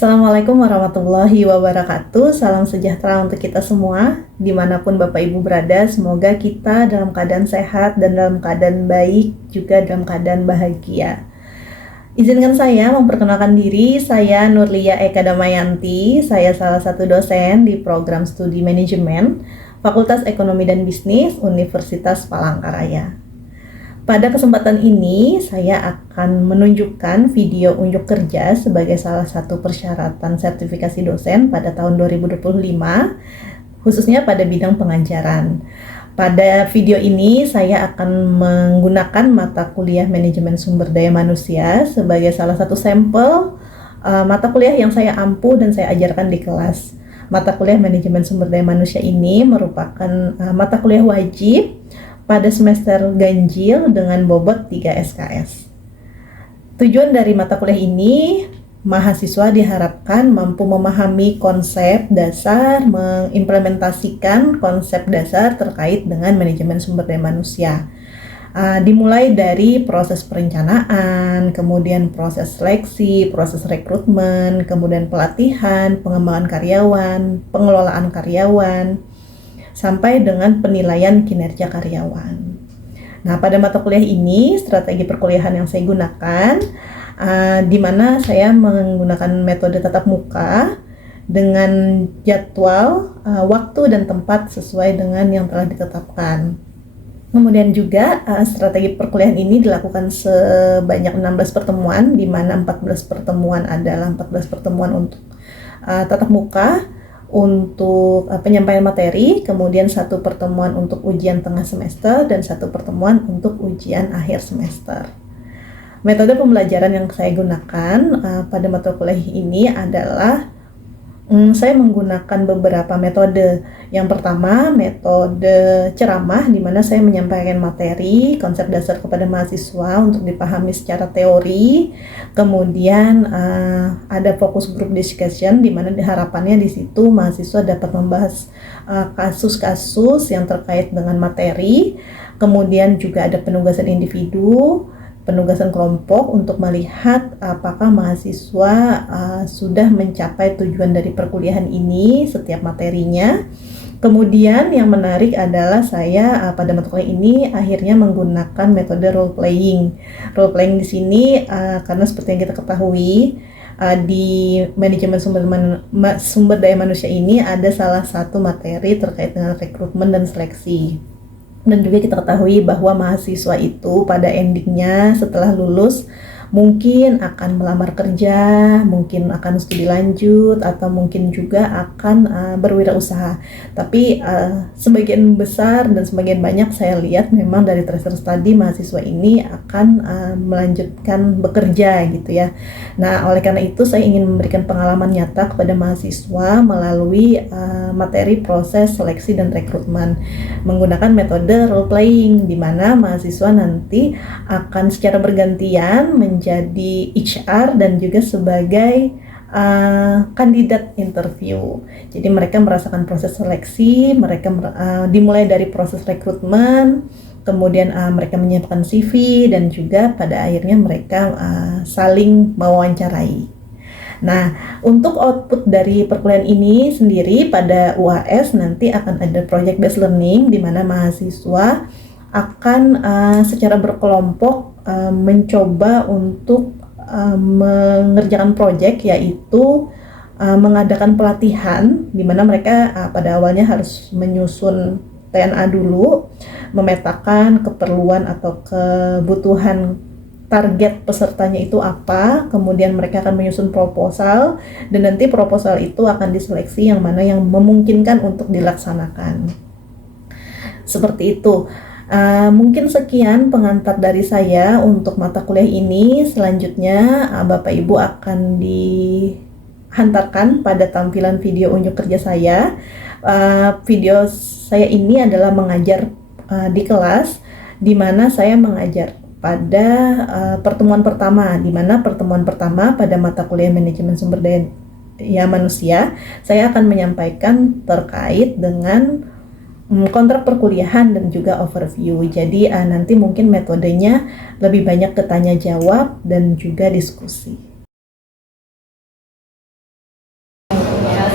Assalamualaikum warahmatullahi wabarakatuh. Salam sejahtera untuk kita semua, dimanapun Bapak Ibu berada. Semoga kita dalam keadaan sehat dan dalam keadaan baik, juga dalam keadaan bahagia. Izinkan saya memperkenalkan diri, saya Nurlia Eka Damayanti. Saya salah satu dosen di program studi manajemen Fakultas Ekonomi dan Bisnis Universitas Palangkaraya. Pada kesempatan ini, saya akan menunjukkan video unjuk kerja sebagai salah satu persyaratan sertifikasi dosen pada tahun 2025, khususnya pada bidang pengajaran. Pada video ini, saya akan menggunakan mata kuliah manajemen sumber daya manusia sebagai salah satu sampel mata kuliah yang saya ampu dan saya ajarkan di kelas. Mata kuliah manajemen sumber daya manusia ini merupakan mata kuliah wajib pada semester ganjil dengan bobot 3 SKS. Tujuan dari mata kuliah ini, mahasiswa diharapkan mampu memahami konsep dasar, mengimplementasikan konsep dasar terkait dengan manajemen sumber daya manusia. Dimulai dari proses perencanaan, kemudian proses seleksi, proses rekrutmen, kemudian pelatihan, pengembangan karyawan, pengelolaan karyawan, sampai dengan penilaian kinerja karyawan. Nah, pada mata kuliah ini, strategi perkuliahan yang saya gunakan, di mana saya menggunakan metode tatap muka dengan jadwal, waktu dan tempat sesuai dengan yang telah ditetapkan. Kemudian juga strategi perkuliahan ini dilakukan sebanyak 16 pertemuan, di mana 14 pertemuan adalah 14 pertemuan untuk tatap muka, untuk penyampaian materi, kemudian satu pertemuan untuk ujian tengah semester, dan satu pertemuan untuk ujian akhir semester. Metode pembelajaran yang saya gunakan pada mata kuliah ini adalah saya menggunakan beberapa metode. Yang pertama, metode ceramah, di mana saya menyampaikan materi, konsep dasar kepada mahasiswa untuk dipahami secara teori. Kemudian ada fokus group discussion, di mana harapannya di situ mahasiswa dapat membahas kasus-kasus yang terkait dengan materi. Kemudian juga ada penugasan individu, penugasan kelompok untuk melihat apakah mahasiswa sudah mencapai tujuan dari perkuliahan ini setiap materinya. Kemudian yang menarik adalah saya pada mata kuliah ini akhirnya menggunakan metode role playing. Role playing di sini karena seperti yang kita ketahui di manajemen sumber daya manusia ini ada salah satu materi terkait dengan rekrutmen dan seleksi. Dan juga kita ketahui bahwa mahasiswa itu pada endingnya setelah lulus mungkin akan melamar kerja, mungkin akan studi lanjut, atau mungkin juga akan berwirausaha. Tapi sebagian besar dan sebagian banyak saya lihat memang dari tracer study mahasiswa ini akan melanjutkan bekerja gitu ya. Nah, oleh karena itu saya ingin memberikan pengalaman nyata kepada mahasiswa melalui materi proses seleksi dan rekrutmen menggunakan metode role playing, di mana mahasiswa nanti akan secara bergantian menjadi HR dan juga sebagai kandidat interview. Jadi mereka merasakan proses seleksi, mereka dimulai dari proses rekrutmen, kemudian mereka menyiapkan CV, dan juga pada akhirnya mereka saling mewawancarai. Nah, untuk output dari perkuliahan ini sendiri pada UAS nanti akan ada project based learning, di mana mahasiswa akan secara berkelompok mencoba untuk mengerjakan proyek, yaitu mengadakan pelatihan, di mana mereka pada awalnya harus menyusun TNA dulu, memetakan keperluan atau kebutuhan target pesertanya itu apa, kemudian mereka akan menyusun proposal, dan nanti proposal itu akan diseleksi yang mana yang memungkinkan untuk dilaksanakan. Seperti itu. Mungkin sekian pengantar dari saya untuk mata kuliah ini. Selanjutnya Bapak Ibu akan dihantarkan pada tampilan video unjuk kerja saya. Video saya ini adalah mengajar di kelas, di mana saya mengajar pada pertemuan pertama, di mana pertemuan pertama pada mata kuliah manajemen sumber daya manusia, saya akan menyampaikan terkait dengan kontrak perkuliahan dan juga overview. Jadi nanti mungkin metodenya lebih banyak ke tanya jawab dan juga diskusi.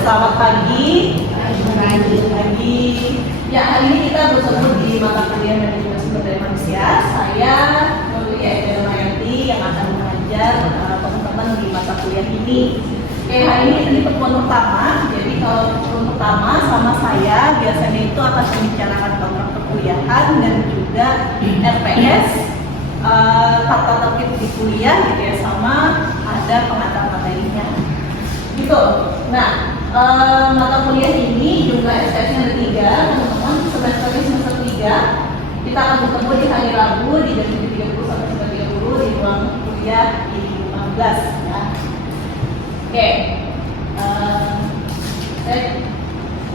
Selamat pagi. Pagi. Ya, hari ini kita bertemu di mata kuliah manajemen sumber daya manusia. Saya Eda Mayanti yang akan mengajar teman-teman di mata kuliah ini. Oke, hari ini kita di pertemuan pertama. Jadi kalau pertemuan pertama sama saya biasanya itu akan membicarakan kontrak perkuliahan dan juga RPS, tata tertib di kuliah gitu ya, sama ada pengantar materinya. Gitu. Nah, mata kuliah ini jumlah SKS-nya ada 3, teman-teman. Semester 3 kita akan bertemu di hari Rabu di jam 7.30 sampai 9.30 di ruang kuliah di 15 ya. Oke, saya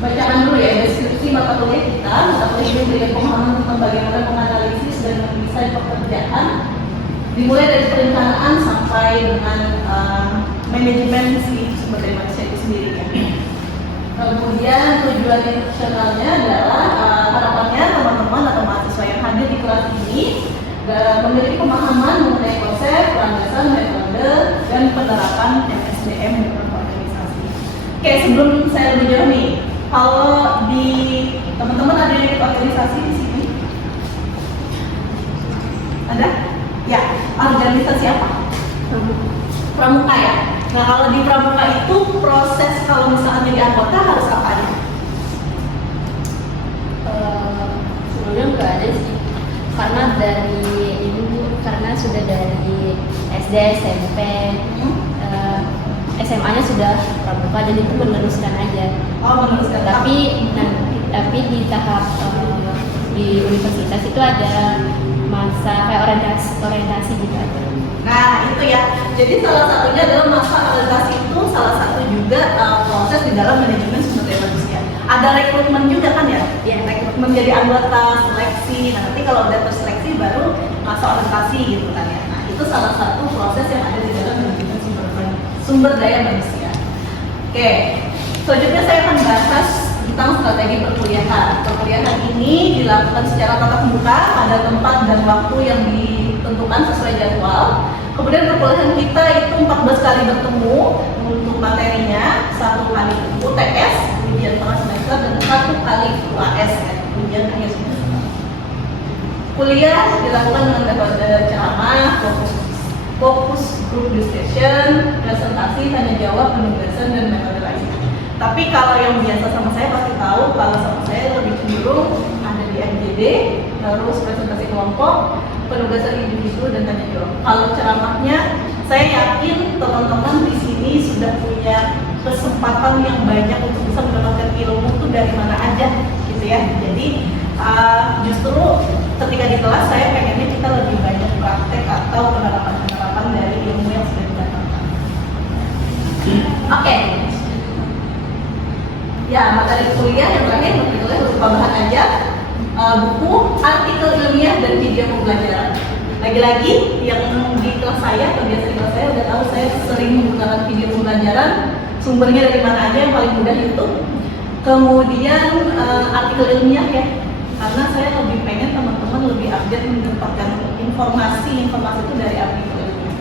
bacakan dulu ya deskripsi mata kuliah kita. Mata kuliah ini memberikan pemahaman tentang bagaimana menganalisis dan mendesain pekerjaan, dimulai dari perencanaan sampai dengan manajemen si sumber daya manusia itu sendiri ya. Kemudian tujuan internasionalnya adalah harapannya teman-teman atau mahasiswa yang hadir di kelas ini memiliki pemahaman mengenai konsep, landasan, metode, dan penerapan MSDM dalam organisasi. Oke, sebelum saya lebih jauh nih, kalau di teman-teman ada yang ikut organisasi di sini? Ada? Ya, organisasi apa? Pramuka ya. Nah, kalau di pramuka itu proses kalau misalnya jadi anggota harus apa aja? Sebelumnya nggak ada sih, karena karena sudah dari SD, SMP, SMA-nya sudah pramuka dan itu meneruskan aja. Oh, meneruskan. Tapi di tahap di universitas itu ada masa kayak orientasi gitu aja. Nah, itu ya. Jadi salah satunya adalah masa orientasi itu salah satu juga proses di dalam manajemen sumber daya manusia. Ada rekrutmen juga kan ya? Iya. Rekrutmen jadi anggota, seleksi. Nah, nanti kalau udah terseleksi baru masa orientasi gitu kan ya. Nah, itu salah satu proses yang ada di dalam manajemen sumber daya manusia. Oke, selanjutnya saya akan bahas tentang strategi perkuliahan. Perkuliahan ini dilakukan secara tatap muka pada tempat dan waktu yang ditentukan sesuai jadwal. Kemudian perkuliahan kita itu 14 kali bertemu untuk materinya, 1 kali UTS, ujian tengah semester, dan 1 kali UAS, ujian akhir semester. Kuliah dilakukan dengan metode ceramah, fokus group discussion, presentasi, tanya jawab, penugasan, dan metode lainnya. Tapi kalau yang biasa sama saya pasti tahu, kalau sama saya lebih cenderung ada di MJD, terus presentasi kelompok, penugasan individu, dan tanya jawab. Kalau ceramahnya, saya yakin teman-teman di sini sudah punya kesempatan yang banyak untuk bisa mendapatkan ilmu itu dari mana aja, gitu ya. Jadi justru ketika di kelas saya pengennya kita lebih banyak praktek atau penerapan dari ilmu yang sudah didapatkan. Oke. Ya, materi kuliah yang terakhir berikutnya berupa bahan aja, buku, artikel ilmiah, dan video pembelajaran. Lagi-lagi yang di kelas saya atau biasa di kelas saya udah tahu saya sering menggunakan video pembelajaran, sumbernya dari mana aja yang paling mudah YouTube. Kemudian artikel ilmiah ya, karena saya lebih pengen teman-teman lebih update mendapatkan informasi itu dari artikel ilmiah.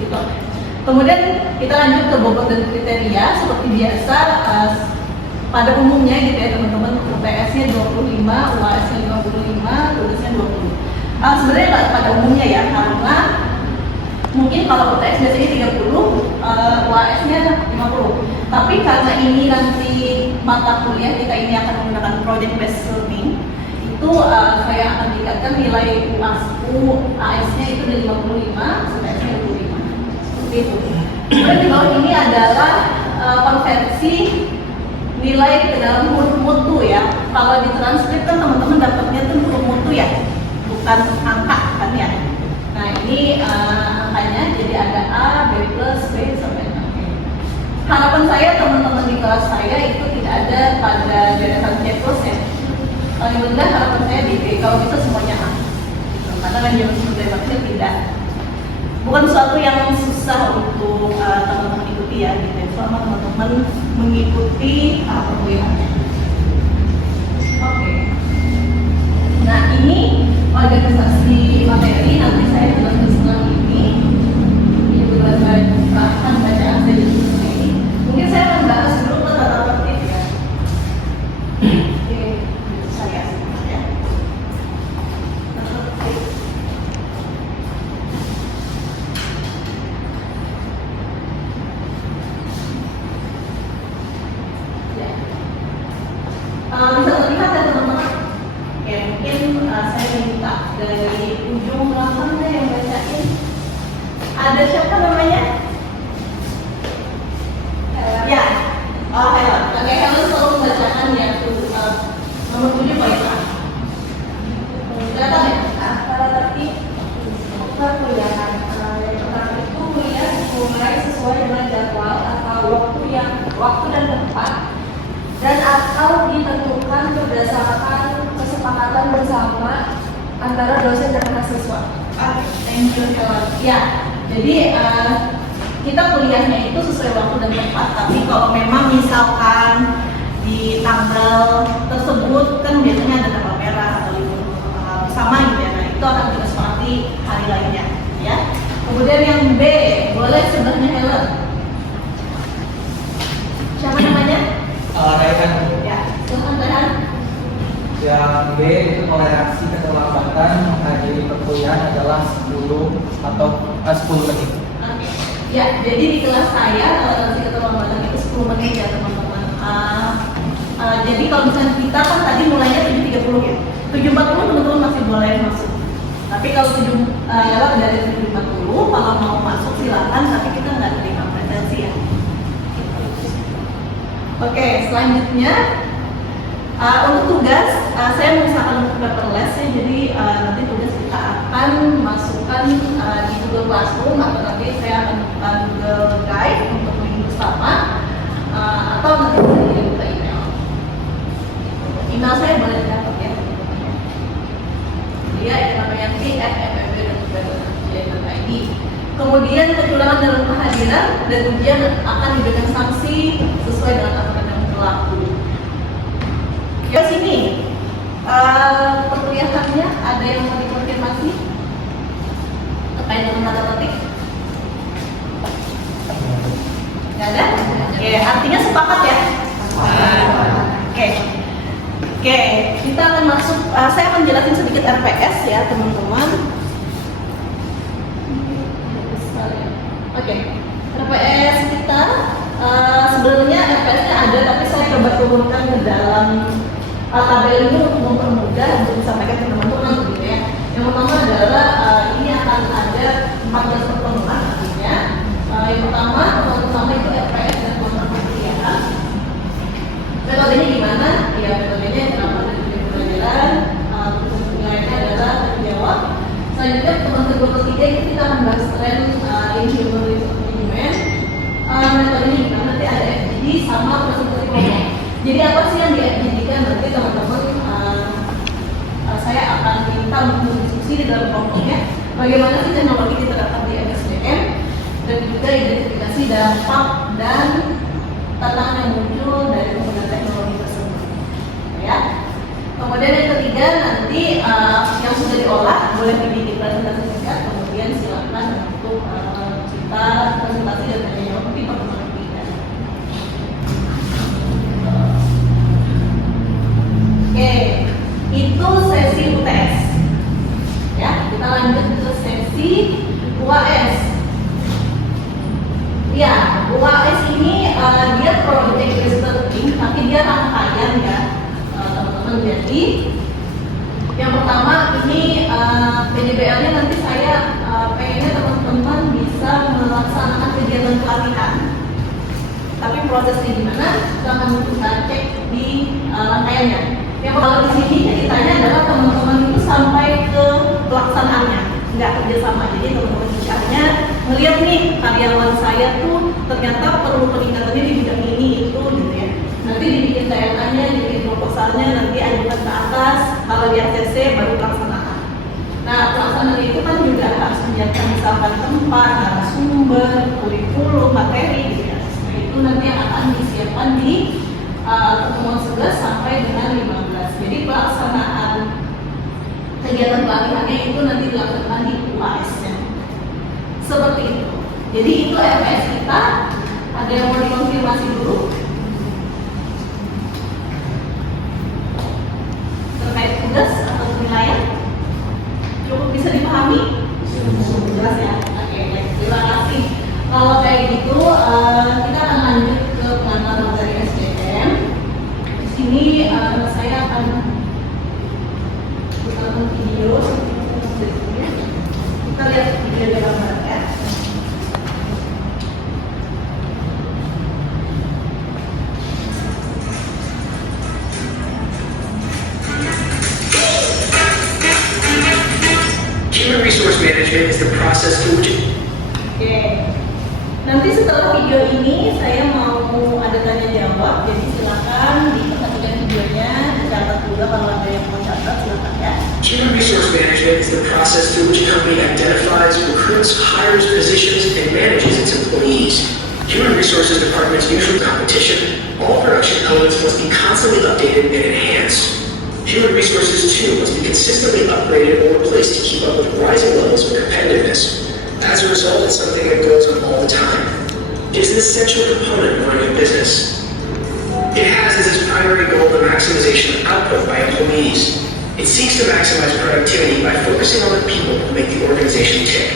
Gitu. Kemudian kita lanjut ke bobot dan kriteria seperti biasa. Pada umumnya gitu ya teman-teman, UTS-nya 25, UAS-nya 55, tulisnya 20. Sebenarnya pada umumnya ya, karena mungkin kalau UTS biasanya 30, UAS-nya 50. Tapi karena ini nanti mata kuliah kita ini akan menggunakan project based learning, itu saya akan tingkatkan nilai UAS-nya itu dari 55 sampai 25. Seperti itu. Kemudian di bawah ini adalah konversi nilai ke dalam mutu ya. Kalau ditranskrip kan teman-teman dapatnya tuh mutu ya, bukan angka kan ya. Nah ini angkanya jadi ada A, B plus, B sampai 6. Harapan saya teman-teman di kelas saya itu tidak ada pada deretan C plus ya. Paling rendah harapan saya di B, kalau bisa semuanya A. Karena manajemen sumber daya manusia tidak, bukan sesuatu yang susah untuk teman-teman ikuti ya, gitu. Selama teman-teman mengikuti perkuliahannya. Oke. Nah ini organisasi materi nanti saya jelaskan setelah ini. Ini beberapa bahan bacaan saya di sini. Mungkin saya akan bahas dulu tata dari ujung belakang deh yang bacain. Ada siapa namanya? Ya, oh Helen. Oke, Helen selalu membacakan ya nomor 7 baiklah. Kelihatan ya? Para tadi kuliahan. Yang pertama itu kuliah mulai sesuai dengan jadwal atau waktu dan tempat, dan atau ditentukan berdasarkan kesepakatan bersama antara dosen dan mahasiswa. Thank you Helen. Ya, jadi kita kuliahnya itu sesuai waktu dan tempat, tapi kalau memang misalkan di tanggal tersebut kan biasanya ada tanggal merah atau libur sama gitu ya, nah itu akan kita sepakati hari lainnya ya. Kemudian yang B, boleh sebelahnya Helen. Siapa namanya? Raihan. Ya, silakan Raihan. Yang B itu toleransi keterlambatan menghadiri perkuliahan adalah 10 atau 10 menit. Oke. Ya, jadi di kelas saya toleransi keterlambatan itu 10 menit ya teman-teman. Jadi kalau misalnya kita kan tadi mulainya 7.30 ya. 7.40 teman-teman masih boleh masuk. Tapi kalau lewat dari 7.40 kalau mau masuk silakan, tapi kita nggak terima presensi ya. Oke, selanjutnya untuk tugas saya mengusahakan untuk paperless ya, jadi nanti tugas kita akan masukkan di Google Classroom atau nanti saya akan buka Google Drive untuk minggu pertama atau nanti bisa dikirim ke email. Email saya boleh dicatat ya. Dia namanya t@mmb.id. Kemudian kecurangan dalam kehadiran dan ujian akan diberikan sanksi sesuai dengan aturan yang berlaku. Ya sini, perkuliahannya ada yang mau dikonfirmasi terkait dengan tanda petik? Nggak ada? Oke, artinya sepakat ya? Oke, kita akan masuk. Saya akan jelasin sedikit RPS ya teman-teman. Oke, RPS kita sebenarnya RPS-nya ada, tapi saya coba turunkan ke dalam tabel ini untuk mempermudah untuk disampaikan ke teman-teman gitu ya. Yang pertama adalah ini akan ada 14 pertemuan artinya. Yang pertama itu RPS dan kontrak perkuliahan. Metodenya gimana? Ya metodenya kenapa dari pembelajaran, nilainya adalah terjawab. Selanjutnya pertemuan kedua ketiga itu kita akan bahas tren in human resource management. Metodenya gimana? Nanti ada FGD sama presentasi kelompok. Jadi apa sih yang di FGD kan nanti teman-teman saya akan minta untuk berdiskusi di dalam kelompoknya. Bagaimana sih teknologi kita terdapat di MSDM dan juga identifikasi dampak dan tantangan yang muncul dari penggunaan teknologi tersebut. Ya. Kemudian yang ketiga nanti yang sudah diolah boleh dibikin presentasi singkat, kemudian silakan untuk kita presentasi dan tanya jawab di pertemuan ketiga. Oke, itu sesi UTS. Ya, kita lanjut ke sesi UAS. Ya, UAS ini dia project based learning, tapi dia rangkaian ya teman-teman. Jadi yang pertama ini PJBL-nya nanti saya pengennya teman-teman bisa melaksanakan kegiatan pelatihan. Tapi prosesnya gimana? Kita akan kita cek di rangkaiannya. Yang kalau di sini ceritanya adalah teman-teman itu sampai ke pelaksanaannya, nggak kerjasama. Jadi teman-teman caranya melihat nih karyawan saya tuh ternyata perlu peningkatannya di bidang ini itu gitu ya. Nanti dibikin TNA-nya, dibikin proposalnya, nanti ajukan ke atas. Kalau di ACC baru pelaksanaan. Nah pelaksanaan itu kan juga harus menyiapkan misalkan tempat, narasumber, kurikulum, materi gitu ya. Nah itu nanti akan disiapkan di pertemuan 11 sampai dengan 15. Jadi pelaksanaan kegiatan pelatihannya itu nanti dilakukan di UAS-nya. Seperti itu. Jadi itu RPS kita. Ada yang mau dikonfirmasi dulu? Terkait tugas atau penilaian? Cukup bisa dipahami? Jelas ya? Oke, baik. Terima kasih. Kalau kayak gitu, kita akan lanjut ke pengantar materi SDM. Di sini saya akan putarkan video. management is the process through which Oke. Nanti setelah video ini saya mau ada tanya jawab, jadi silakan diperhatikan videonya, dicatat juga kalau ada yang mau catat silakan ya. human resource management is the process through which a company identifies, recruits, hires, positions, and manages its employees. Human resources departments usually competition. All production elements must be constantly updated and enhanced. Human resources too must be consistently upgraded or replaced to keep up with rising levels of competitiveness. As a result, it's something that goes on all the time. It is an essential component of running a business. It has as its primary goal the maximization of output by employees. It seeks to maximize productivity by focusing on the people who make the organization tick.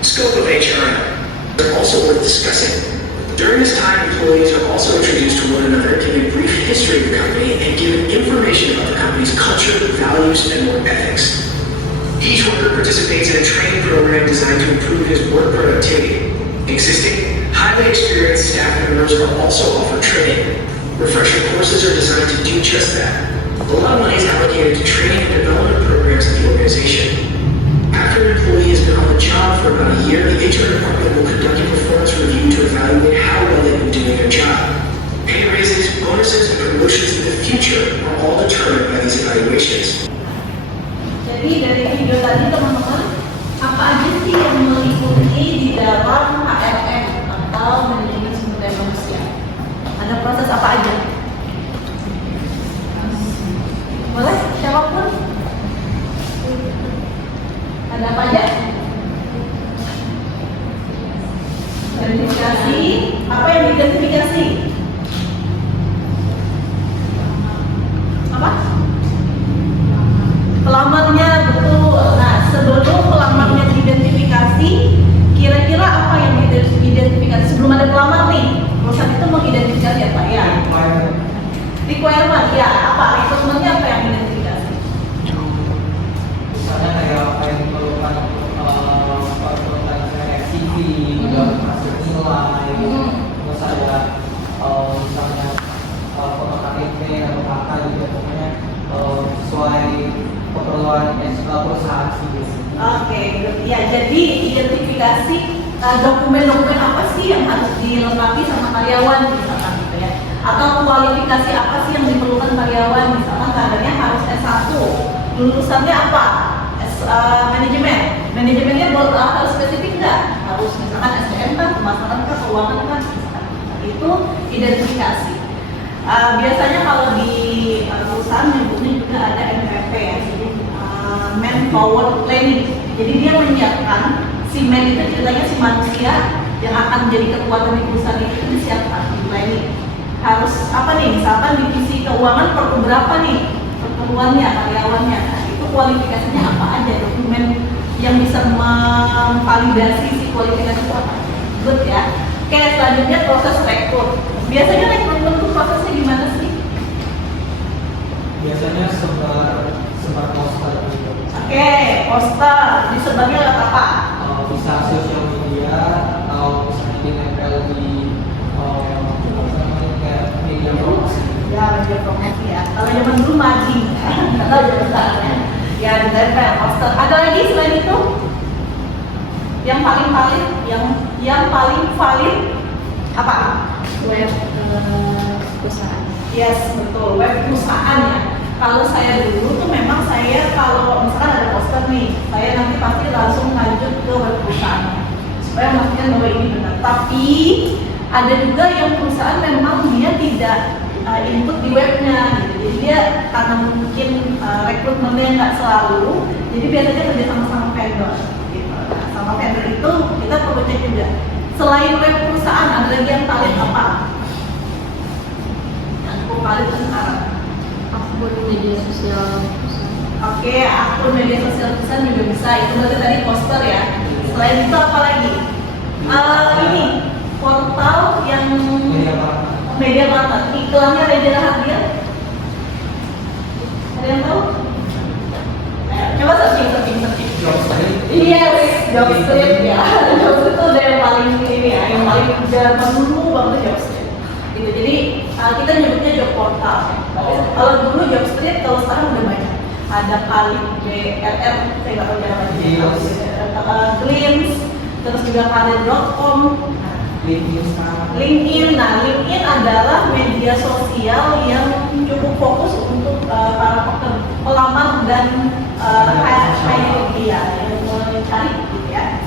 Scope of HR are also worth discussing. During this time, employees are also introduced to one another, given a brief history of the company, and given information about the company's culture, values, and work ethics. Each worker participates in a training program designed to improve his work productivity. Existing, highly experienced staff members are also offered training. Refresher courses are designed to do just that. A lot of money is allocated to training and development programs at the organization. After an employee has been on the job for about a year, the HR department will conduct a performance review to evaluate how well they've been doing their job. Pay raises, bonuses, and promotions in the future are all determined by these evaluations. Jadi dari video tadi teman-teman, apa aja sih yang meliputi di dalam HRM atau manajemen sumber daya manusia? Ada proses apa aja? Boleh siapapun? Ada apa aja? Identifikasi. Apa yang diidentifikasi? Apa? Pelamarnya, betul. Nah, sebelum pelamarnya diidentifikasi, kira-kira apa yang diidentifikasi? Sebelum ada pelamar nih, perusahaan itu mengidentifikasi apa ya? Requirement, ya. Apa? Requirement-nya apa yang diidentifikasi? Misalnya kayak apa yang diperlukan kayak CV, masuk nilai, terus ada misalnya foto KTP atau kakak gitu, pokoknya sesuai keperluan perusahaan sih. Oke, ya. Jadi identifikasi dokumen-dokumen apa sih yang harus dilengkapi sama karyawan misalkan gitu ya? Atau kualifikasi apa sih yang diperlukan karyawan misalkan kadarnya harus S1, lulusannya apa? Manajemennya harus spesifik nggak? Harus misalkan SDM kan, pemasaran kan, keuangan kan, misalkan. Itu identifikasi. Biasanya kalau di perusahaan nyebutnya juga ada MPP ya, jadi manpower planning. Jadi dia menyiapkan si man itu ceritanya si manusia yang akan menjadi kekuatan di perusahaan itu disiapkan di planning. Harus apa nih? Misalkan divisi keuangan perlu berapa nih pertemuannya, karyawannya. Nah, itu kualifikasinya apa aja, dokumen yang bisa memvalidasi si kualifikasi itu apa? Good ya. Oke, selanjutnya proses rekrut. Biasanya rekrutmen itu prosesnya gimana sih? Biasanya sebar poster gitu. Oke, poster disebarnya lewat apa? Bisa sosial media atau misalnya ditempel di kayak media promosi. Ya, media promosi ya. Kalau zaman dulu maji, atau zaman sekarang ya. Ya, ditempel poster. Ada lagi selain itu? Yang paling valid, yang paling valid apa? Web perusahaan. Yes, betul. Web perusahaan ya. Kalau saya dulu tuh memang saya kalau misalkan ada poster nih, saya nanti pasti langsung lanjut ke web perusahaan supaya memastikan bahwa ini benar. Tapi ada juga yang perusahaan memang dia tidak input di webnya, gitu. Jadi dia karena mungkin rekrutmennya nggak selalu, jadi biasanya kerja sama vendor. Gitu. Nah, sama vendor itu kita perlu cek juga. Selain web perusahaan, ada lagi yang valid apa? Yang cukup valid sekarang. Akun media sosial. Oke, akun media sosial perusahaan juga bisa. Itu berarti tadi poster ya. Selain itu apa lagi? Ini portal yang media partner. Iklannya Reza Hadiah. Ada yang tahu? Coba searching. Yes, Jobstreet ya. Jobstreet itu udah yang paling ini ya, yang paling zaman dulu banget Jobstreet. Gitu. Jadi kita nyebutnya job portal. Tapi kalau dulu Jobstreet, kalau sekarang udah banyak. ada Kalik BRR, saya nggak tahu jalan Glints, terus juga Karir.com, LinkedIn. Nah, LinkedIn adalah media sosial yang cukup fokus untuk para pelamar dan hiring dia yang mencari gitu ya.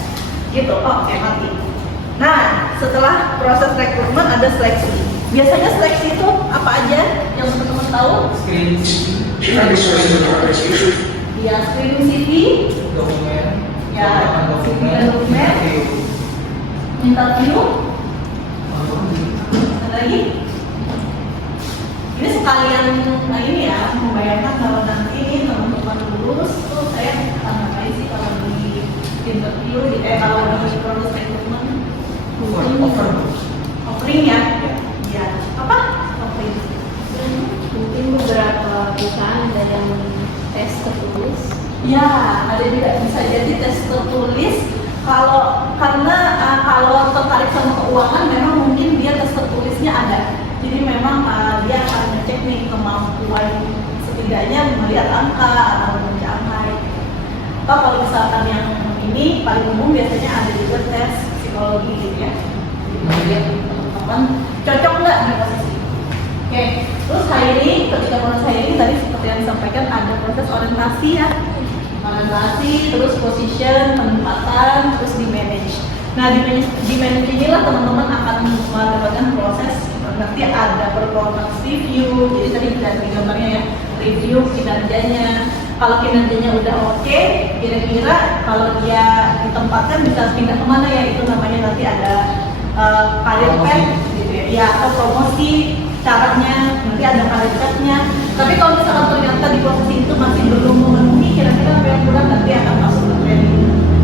Gitu, oke mati. Nah, setelah proses rekrutmen ada seleksi. Biasanya seleksi itu apa aja yang teman-teman tahu? Human resources departments usually Ya, screening CV, dokumen, ya, dokumen, dokumen, interview, ada lagi? Ini sekalian, nah ini ya, membayangkan kalau nanti teman-teman lulus tuh saya akan ngapain sih kalau di interview, kalau di proses rekrutmen? Offering ya? Ya, apa? Offering. Mungkin beberapa perusahaan ada yang tes tertulis. Ya, ada juga bisa jadi tes tertulis. Karena kalau tertarik sama keuangan, memang mungkin dia tes tertulisnya ada. Jadi memang dia akan ngecek nih kemampuan setidaknya melihat angka atau mencapai. Atau kalau misalkan yang ini paling umum biasanya ada juga tes psikologi gitu ya. Jadi teman-teman cocok nggak di posisi. Oke, terus hiring, ketika proses hiring tadi seperti yang disampaikan ada proses orientasi ya. Orientasi, terus position, penempatan, terus di manage. Nah, di manage inilah teman-teman akan mendapatkan proses nanti ada performance review. Jadi tadi di gambarnya ya, review kinerjanya. Kalau kinerjanya udah oke, kira-kira kalau dia ditempatkan bisa pindah kemana ya, itu namanya nanti ada career path gitu ya, atau promosi. Caranya nanti ada career path-nya. Tapi kalau misalkan ternyata di posisi itu masih belum memenuhi, kira-kira berapa bulan nanti akan masuk ke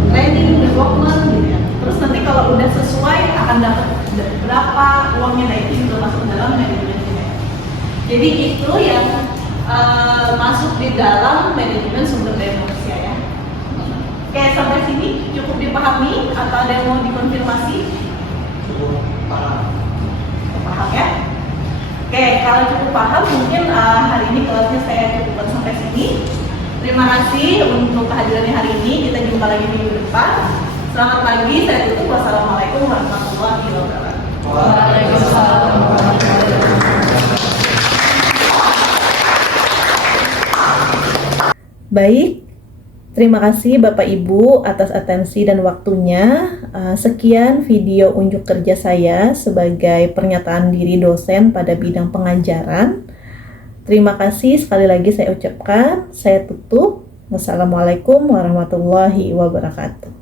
training, development gitu ya. Terus nanti kalau udah sesuai akan dapat berapa uangnya, nah itu juga masuk dalam manajemen. Jadi itu yang masuk di dalam manajemen sumber daya manusia ya. Oke, sampai sini cukup dipahami atau ada yang mau dikonfirmasi? Cukup paham. Paham ya? Oke, kalau cukup paham mungkin hari ini kelasnya saya cukupkan sampai sini. Terima kasih untuk kehadirannya hari ini. Kita jumpa lagi minggu depan. Selamat pagi, saya tutup. Wassalamualaikum warahmatullahi wabarakatuh. Waalaikumsalam. Baik, terima kasih Bapak Ibu atas atensi dan waktunya. Sekian video unjuk kerja saya sebagai pernyataan diri dosen pada bidang pengajaran. Terima kasih sekali lagi saya ucapkan. Saya tutup. Wassalamualaikum warahmatullahi wabarakatuh.